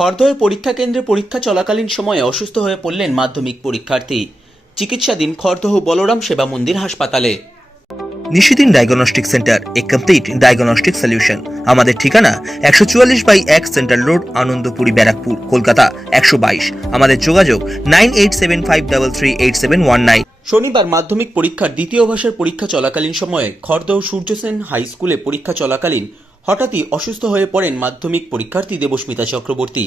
খড়দহে পরীক্ষা কেন্দ্রে পরীক্ষা চলাকালীন সময়ে অসুস্থ হয়ে পড়লেন মাধ্যমিক পরীক্ষার্থী। চিকিৎসাধীন খড়দহ বলরাম সেবা মন্দির হাসপাতালে। Nishidin diagnostic centre a complete diagnostic solution. আমাদের ঠিকানা একশো চুয়াল্লিশ বাই এক সেন্ট্রাল রোড আনন্দপুরি ব্যারাকপুর কলকাতা একশো বাইশ। আমাদের যোগাযোগ nine eight seven five double three eight seven one nine. শনিবার মাধ্যমিক পরীক্ষার দ্বিতীয় ভাষার পরীক্ষা চলাকালীন সময়ে খড়দহ সূর্যসেন হাই স্কুলে পরীক্ষা চলাকালীন হঠাৎই অসুস্থ হয়ে পড়েন মাধ্যমিক পরীক্ষার্থী দেবস্মিতা চক্রবর্তী।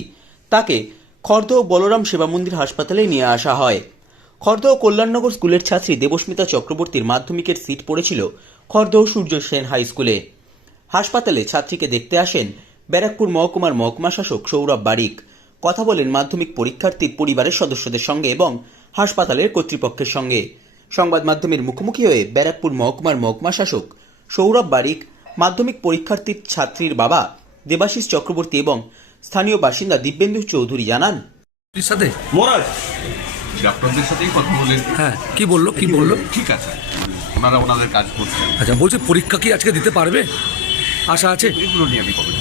তাকে খড়দহ বলরাম সেবা মন্দির হাসপাতালে নিয়ে আসা হয়। খড়দহ কল্যাণনগর স্কুলের ছাত্রী দেবস্মিতা চক্রবর্তীর মাধ্যমিকের সিট পড়েছিল খড়দহ সূর্য সেন হাই স্কুলে। হাসপাতালে ছাত্রীকে দেখতে আসেন ব্যারাকপুর মহকুমার মহকুমা শাসক সৌরভ বারিক। কথা বলেন মাধ্যমিক পরীক্ষার্থীর পরিবারের সদস্যদের সঙ্গে এবং হাসপাতালের কর্তৃপক্ষের সঙ্গে। সংবাদ মাধ্যমের মুখোমুখি হয়ে ব্যারাকপুর মহকুমার মহকুমা শাসক সৌরভ বারিক মাধ্যমিক পরীক্ষার্থীর ছাত্রীর বাবা দেবাশিস চক্রবর্তী এবং স্থানীয় বাসিন্দা দিব্যেন্দু চৌধুরী জানান। সাথে? মহারাজ ডাক্তারদের সাথেই কথা বলে। হ্যাঁ কি বলল কি বলল? ঠিক আছে। ওনারা ওনাদের কাজ করছেন। আচ্ছা বলছে পরীক্ষা কি আজকে দিতে পারবে? আশা আছে? এগুলো নিয়ে আমি কবে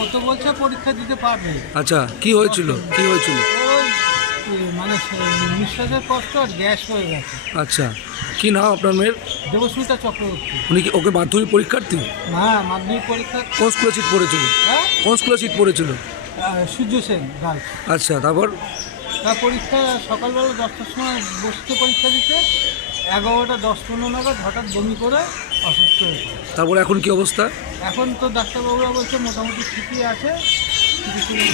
ও তো বলছে পরীক্ষা দিতে পারবে। আচ্ছা কি হয়েছিল? কি হয়েছিল? মানে নিঃশ্বাসের কষ্ট আর গ্যাস হয়ে গেছে। আচ্ছা কি নাম আপনার মেয়ের? দেবস্মিতা চক্রবর্তী। উনি কি ওকে মাধ্যমিক পরীক্ষার্থী? না মাধ্যমিক পরীক্ষা। কোন স্কুলে সিট পড়েছিল? হ্যাঁ? কোন স্কুলে সিট পড়েছিল? সূর্য সেন গার্লস। আচ্ছা তারপর? তার পরীক্ষা সকালবেলা দশটার সময় বসতে পরীক্ষা দিতে এগারোটা দশ পনেরো নাগাদ হঠাৎ বমি করে অসুস্থ হয়ে তারপর এখন কি অবস্থা? এখন তো ডাক্তারবাবুরা বলছে মোটামুটি ঠিকই আছে।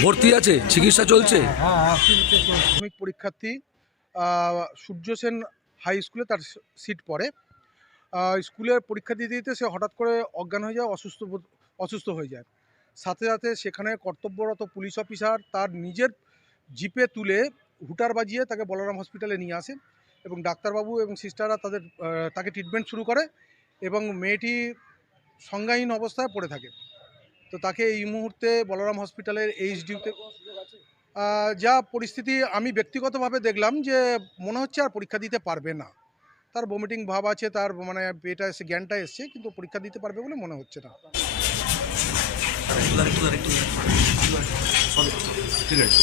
ভর্তি আছে? চিকিৎসা চলছে? হ্যাঁ হ্যাঁ মাধ্যমিক পরীক্ষার্থী সূর্য সেন হাই স্কুলে তার সিট পড়ে। স্কুলের পরীক্ষা দিতে দিতে সে হঠাৎ করে অজ্ঞান হয়ে যায়, অসুস্থ অসুস্থ হয়ে যায়। সাথে সাথে সেখানে কর্তব্যরত পুলিশ অফিসার তার নিজের জিপে তুলে হুটার বাজিয়ে তাকে বলরাম হসপিটালে নিয়ে আসে এবং ডাক্তারবাবু এবং সিস্টাররা তাদের তাকে ট্রিটমেন্ট শুরু করে এবং মেয়েটি সংজ্ঞাহীন অবস্থায় পড়ে থাকে। তো তাকে এই মুহূর্তে বলরাম হসপিটালের এইচডিউতে যা পরিস্থিতি আমি ব্যক্তিগতভাবে দেখলাম যে মনে হচ্ছে আর পরীক্ষা দিতে পারবে না। তার ভমিটিং ভাব আছে, তার মানে এটা এসে, জ্ঞানটা এসছে, কিন্তু পরীক্ষা দিতে পারবে বলে মনে হচ্ছে না। ঠিক আছে।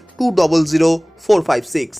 two double zero four five six